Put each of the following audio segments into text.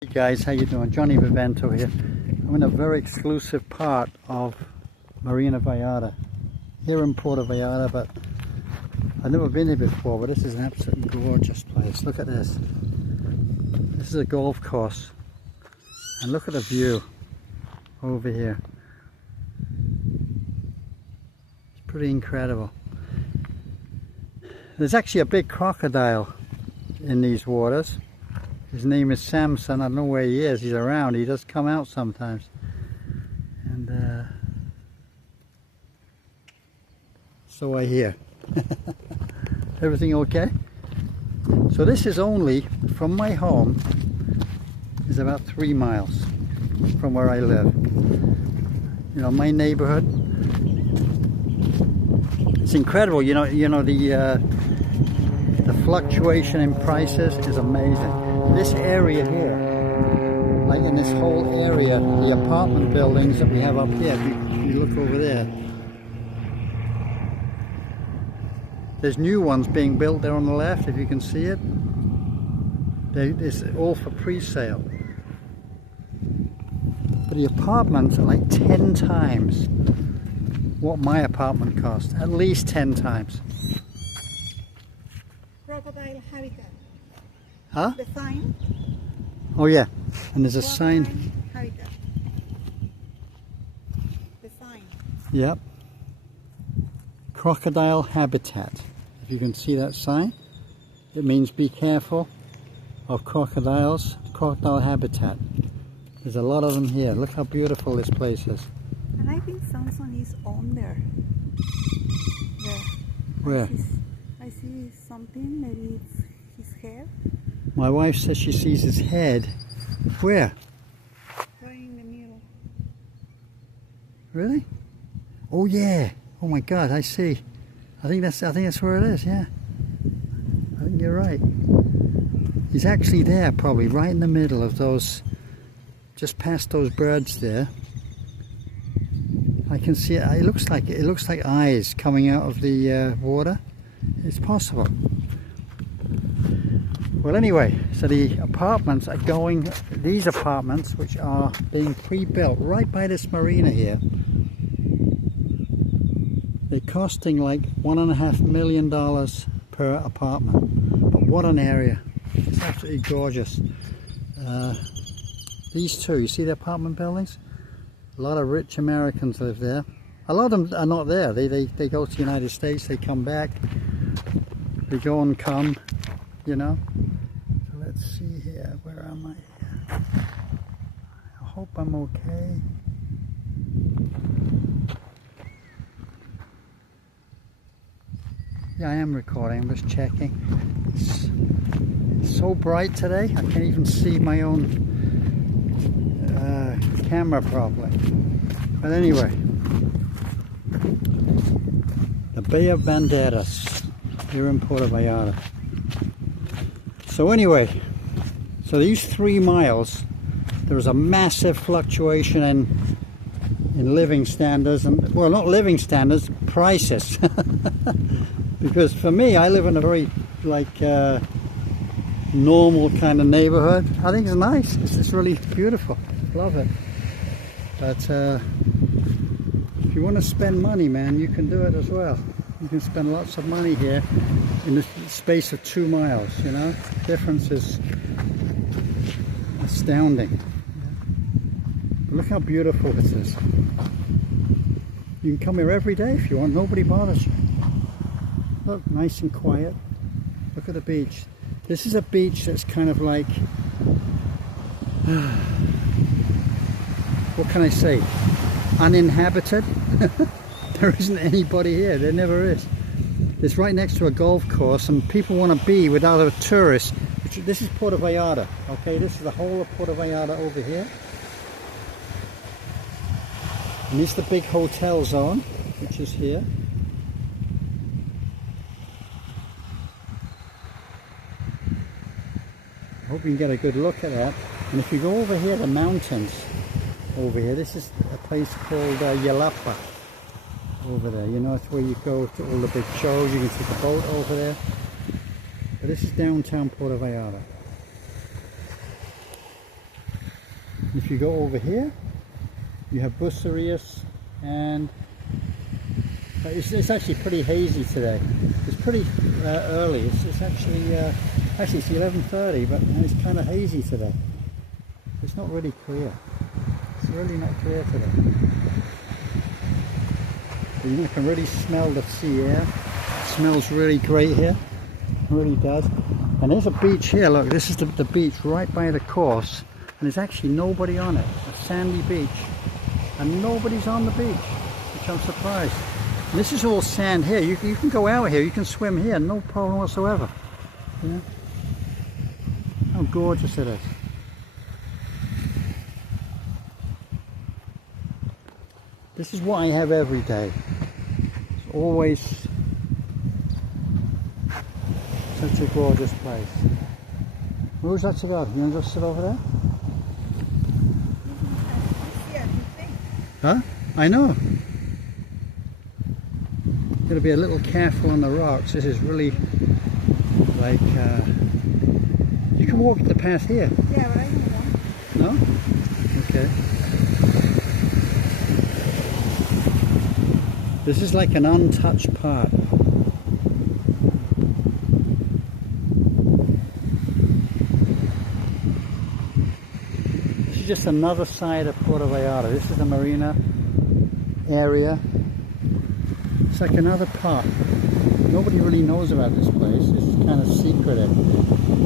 Hey guys, how you doing? Johnny Vivento here. I'm in a very exclusive part of Marina Vallarta, here in Puerto Vallarta, but I've never been here before, but this is an absolutely gorgeous place. Look at this. This is a golf course, and look at the view over here. It's pretty incredible. There's actually a big crocodile in these waters. His name is Samson. I don't know where he is. He's around. He does come out sometimes. And so I hear. Everything okay? So this is only, from my home, is about 3 miles from where I live. You know, my neighborhood. It's incredible. You know the fluctuation in prices is amazing. This area here, like in this whole area, the apartment buildings that we have up here, if you look over there, there's new ones being built there on the left, if you can see it. It's all for pre-sale. But the apartments are like 10 times what my apartment cost, at least 10 times. Crocodile habitat. Huh? The sign. Oh yeah, and there's a Crocodile sign. habitat. The sign. Yep. Crocodile habitat. If you can see that sign, it means be careful of crocodiles. Crocodile habitat. There's a lot of them here. Look how beautiful this place is. And I think Samson is on there. There. Where? I see something. Maybe it's his hair. My wife says she sees his head. Where? Right in the middle. Really? Oh yeah. Oh my God, I see. I think that's where it is, yeah. I think you're right. He's actually there, probably right in the middle of those, just past those birds there. I can see it. It looks like eyes coming out of the water. It's possible. Well, anyway, so the apartments are going, these apartments, which are being pre-built right by this marina here, they're costing like $1.5 million per apartment. But what an area. It's absolutely gorgeous. These two, you see the apartment buildings? A lot of rich Americans live there. A lot of them are not there. They go to the United States, they come back, they go and come, you know. So let's see here, where am I? I hope I'm okay. Yeah, I am recording, I'm just checking. It's so bright today, I can't even see my own camera properly. But anyway, the Bay of Banderas here in Puerto Vallarta. So anyway, so these 3 miles, there's a massive fluctuation in living standards, and well, not living standards, prices. Because for me, I live in a very normal kind of neighborhood. I think it's nice. It's really beautiful. Love it. But if you want to spend money, man, you can do it as well. You can spend lots of money here in the space of 2 miles, you know. The difference is astounding. Look how beautiful this is. You can come here every day if you want. Nobody bothers you. Look, nice and quiet. Look at the beach. This is a beach that's kind of like, what can I say, uninhabited. There isn't anybody here. There never is. It's right next to a golf course, and people want to be without a tourist. This is Puerto Vallarta, okay? This is the whole of Puerto Vallarta over here. And this is the big hotel zone, which is here. I hope you can get a good look at that. And if you go over here, the mountains over here, this is a place called Yalapa over there. You know, it's where you go to all the big shows. You can take a boat over there. But this is downtown Puerto Vallarta. If you go over here, you have Bucerius, and it's actually pretty hazy today. It's pretty early. It's actually it's 11:30, but it's kind of hazy today. It's not really clear. It's really not clear today. But you can really smell the sea air. It smells really great here. It really does. And there's a beach here. Look, this is the beach right by the course, and there's actually nobody on it. A sandy beach, and nobody's on the beach, which I'm surprised. And this is all sand here. You can go out here. You can swim here, no problem whatsoever. You know? How gorgeous it is. This is what I have every day. It's always such a gorgeous place. Where's that to go? You want to just sit over there? Huh? I know. Gotta be a little careful on the rocks. This is really like you can walk the path here. Yeah, but I don't want. No? Okay. This is like an untouched part. This is just another side of Puerto Vallarta. This is the Marina area. It's like another part. Nobody really knows about this place. It's kind of secretive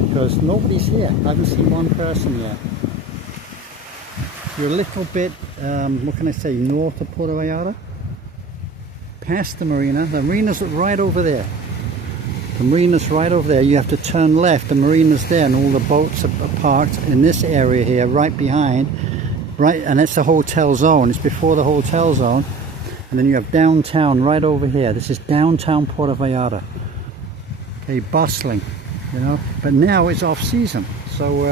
because nobody's here. I haven't seen one person yet. You're a little bit, what can I say, north of Puerto Vallarta. Past the marina. The marina's right over there. The marina's right over there. You have to turn left. The marina's there, and all the boats are parked in this area here, right behind. Right, and it's the hotel zone. It's before the hotel zone. And then you have downtown right over here. This is downtown Puerto Vallarta. Okay, bustling, you know. But now it's off season. So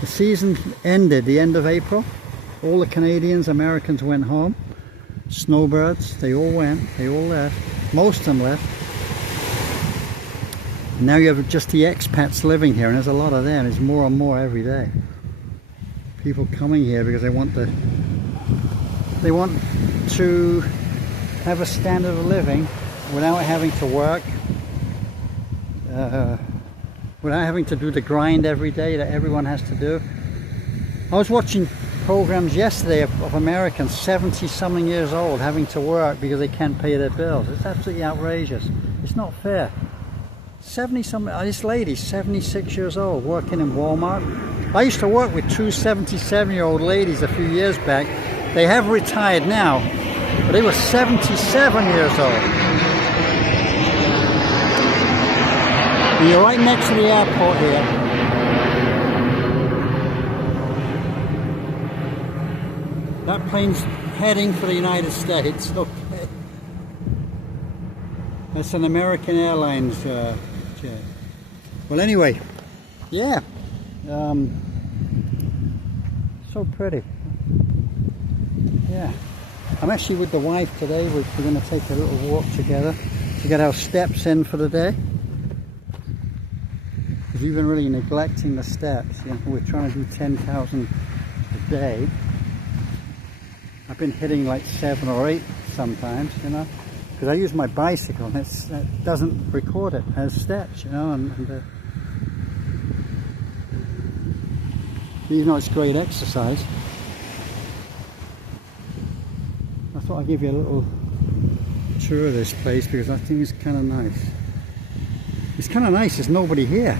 the season ended the end of April. All the Canadians, Americans went home. Snowbirds, they all went, they all left. Most of them left. And now you have just the expats living here, and there's a lot of them. There's more and more every day. People coming here because they want to have a standard of living without having to work, without having to do the grind every day that everyone has to do. I was watching programs yesterday of Americans 70-something years old having to work because they can't pay their bills. It's absolutely outrageous. It's not fair. 70-something, this lady's 76 years old working in Walmart. I used to work with two 77-year-old ladies a few years back. They have retired now, but they were 77 years old. And you're right next to the airport here. That plane's heading for the United States. Okay. That's an American Airlines jet. Well, anyway, yeah. So pretty. Yeah. I'm actually with the wife today. We're going to take a little walk together to get our steps in for the day. Because we've been really neglecting the steps. You know, we're trying to do 10,000 a day. I've been hitting like 7 or 8 sometimes, you know, because I use my bicycle and it doesn't record it as steps, you know, and even though it's great exercise, I thought I'd give you a little tour of this place because I think it's kind of nice. It's kind of nice, there's nobody here.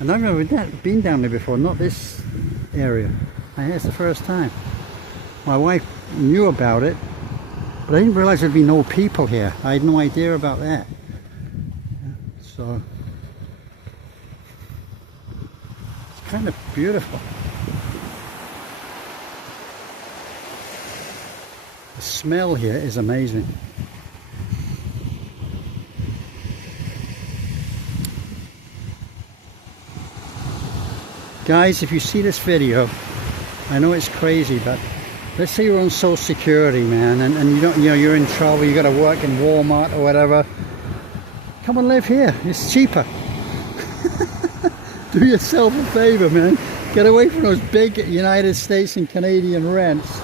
And I've never been down there before, not this area. It's the first time. My wife knew about it, but I didn't realize there'd be no people here. I had no idea about that. So it's kind of beautiful. The smell here is amazing. Guys, if you see this video, I know it's crazy, but let's say you're on Social Security, man, and you don't, you know, you're in trouble, you got to work in Walmart or whatever. Come and live here. It's cheaper. Do yourself a favor, man. Get away from those big United States and Canadian rents,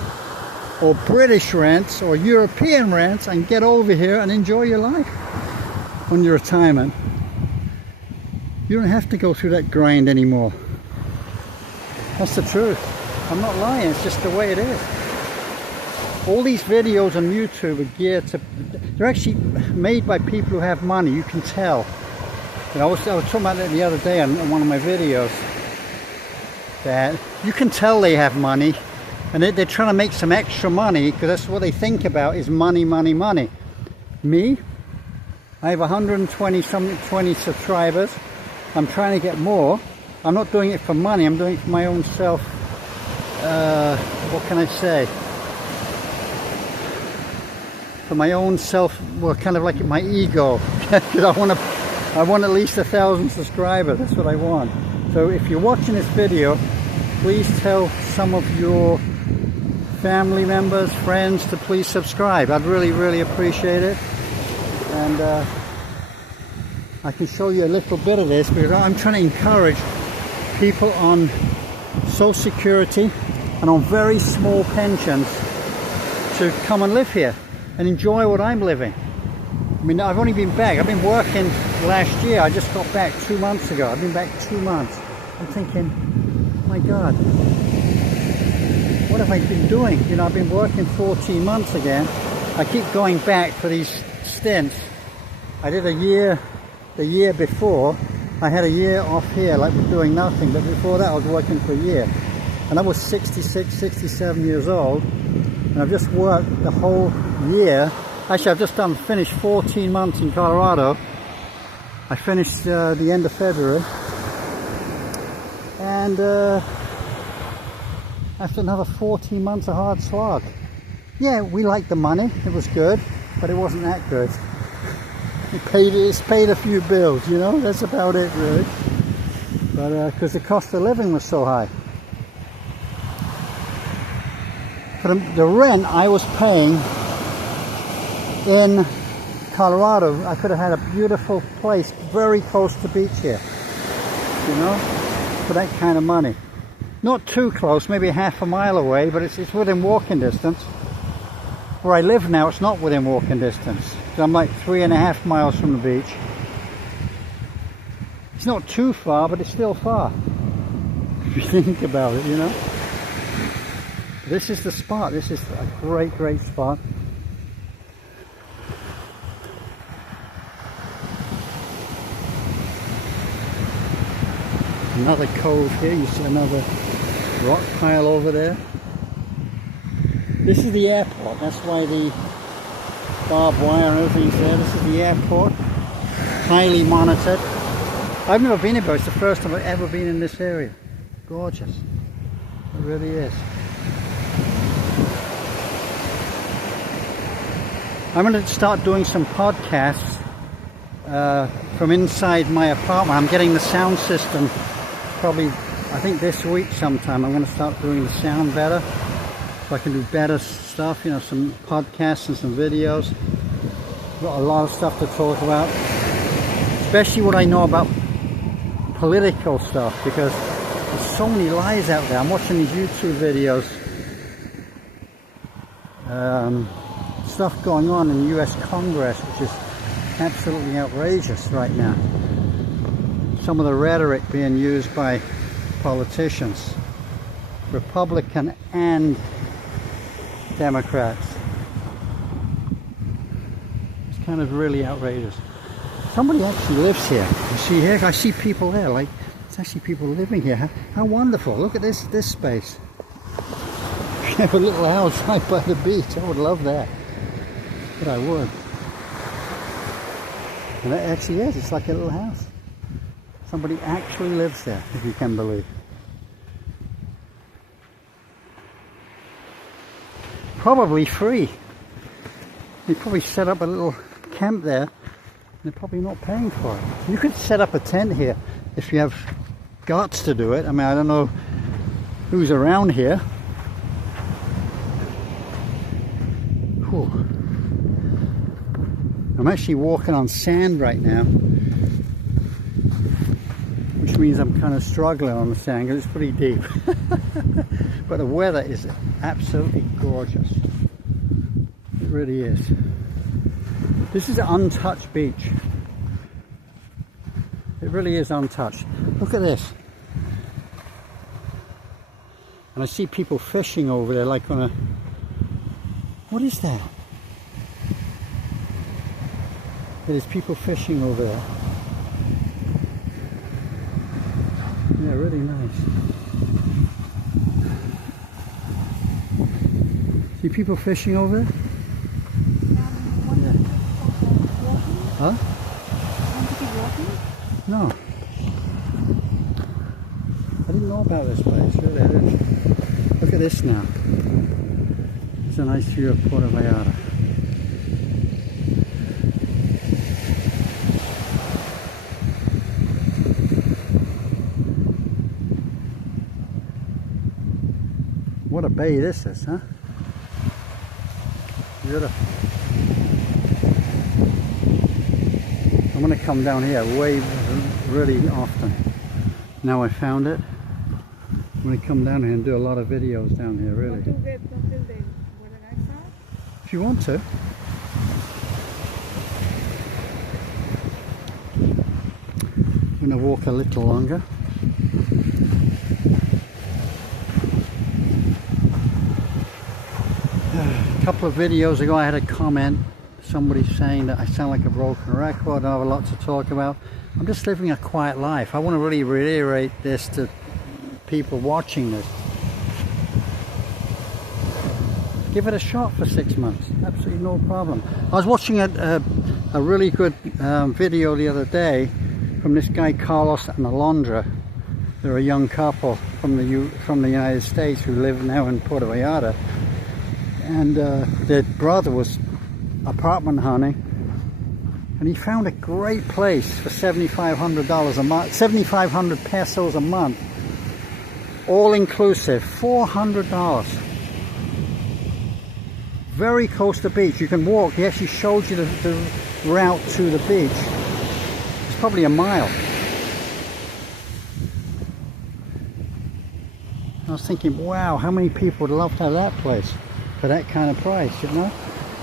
or British rents, or European rents, and get over here and enjoy your life on your retirement. You don't have to go through that grind anymore. That's the truth. I'm not lying, it's just the way it is. All these videos on YouTube are geared to, they're actually made by people who have money, you can tell. You know, I was talking about it the other day on one of my videos, that you can tell they have money, and they're trying to make some extra money, because that's what they think about is money, money, money. Me, I have 120 subscribers. I'm trying to get more. I'm not doing it for money, I'm doing it for my own self, what can I say? For my own self, well, kind of like my ego, because I want at least 1,000 subscribers, that's what I want. So if you're watching this video, please tell some of your family members, friends to please subscribe. I'd really, really appreciate it. And I can show you a little bit of this, because I'm trying to encourage people on Social Security and on very small pensions to come and live here and enjoy what I'm living. I mean, I've only been back, I've been working last year, I just got back 2 months ago. I've been back 2 months. I'm thinking, oh my God, what have I been doing? You know, I've been working 14 months again. I keep going back for these stints. I did a year, the year before, I had a year off here, like doing nothing, but before that I was working for a year. And I was 66, 67 years old, and I've just worked the whole year. Actually, I've just finished 14 months in Colorado. I finished the end of February. And after another 14 months of hard slog. Yeah, we liked the money, it was good, but it wasn't that good. It's paid a few bills, you know, that's about it really. But because the cost of living was so high. For the rent I was paying in Colorado, I could have had a beautiful place very close to the beach here, you know, for that kind of money. Not too close, maybe half a mile away, but it's within walking distance. Where I live now, it's not within walking distance. I'm like 3.5 miles from the beach. It's not too far, but it's still far. If you think about it, you know. This is the spot. This is a great, great spot. Another cove here. You see another rock pile over there. This is the airport. That's why the barbed wire and everything's there. This is the airport. Highly monitored. I've never been here, but it's the first time I've ever been in this area. Gorgeous. It really is. I'm going to start doing some podcasts from inside my apartment. I'm getting the sound system probably, I think this week sometime. I'm going to start doing the sound better, so I can do better stuff, you know, some podcasts and some videos. Got a lot of stuff to talk about, especially what I know about political stuff, because there's so many lies out there. I'm watching these YouTube videos, stuff going on in the US Congress, which is absolutely outrageous right now. Some of the rhetoric being used by politicians, Republican and Democrats. It's kind of really outrageous. Somebody actually lives here. You see here? I see people there. Like, it's actually people living here. How wonderful. Look at this space. You have a little house right by the beach. I would love that. But I would. And it actually is. It's like a little house. Somebody actually lives there, if you can believe. Probably free. They probably set up a little camp there. They're probably not paying for it. You could set up a tent here if you have guts to do it. I mean, I don't know who's around here. Whew. I'm actually walking on sand right now, which means I'm kind of struggling on the sand because it's pretty deep. But the weather is absolutely gorgeous. It really is. This is an untouched beach. It really is untouched. Look at this. And I see people fishing over there like on a... What is that? There's people fishing over there. Yeah, really nice. See people fishing over there? Yeah. Huh? Want to keep walking? No. I didn't know about this place, really. I didn't. Look at this now. It's a nice view of Puerto Vallarta. What a bay this is, huh? Beautiful. I'm going to come down here really often. Now I found it. I'm going to come down here and do a lot of videos down here, really. Want to get until the next time? If you want to. I'm going to walk a little longer. A couple of videos ago I had a comment, somebody saying that I sound like a broken record, I have a lot to talk about. I'm just living a quiet life. I want to really reiterate this to people watching this. Give it a shot for 6 months, absolutely no problem. I was watching a really good video the other day from this guy Carlos and Alondra. They're a young couple from the United States who live now in Puerto Vallarta. And their brother was apartment hunting, and he found a great place for $7,500 a month, 7,500 pesos a month, all inclusive, $400. Very close to the beach. You can walk. He actually showed you the route to the beach. It's probably a mile. I was thinking, wow, how many people would love to have that place for that kind of price, you know?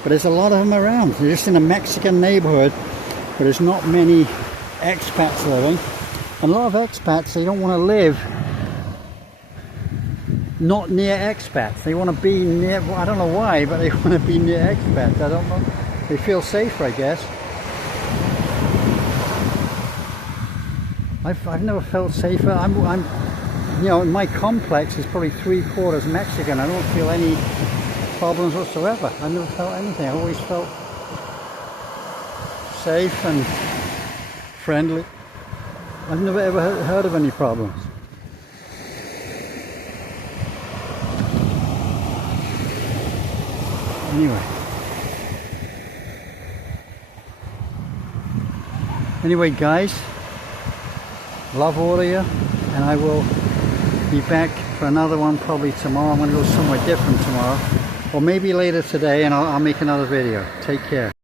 But there's a lot of them around. They're just in a Mexican neighborhood where there's not many expats living. And a lot of expats, they don't want to live not near expats. They want to be near, I don't know why, but they want to be near expats. I don't know. They feel safer, I guess. I've never felt safer. I'm you know, my complex is probably 3/4 Mexican. I don't feel any problems whatsoever. I never felt anything. I always felt safe and friendly. I've never ever heard of any problems. Anyway guys, love all of you, and I will be back for another one probably tomorrow. I'm going to go somewhere different tomorrow, or maybe later today, and I'll make another video. Take care.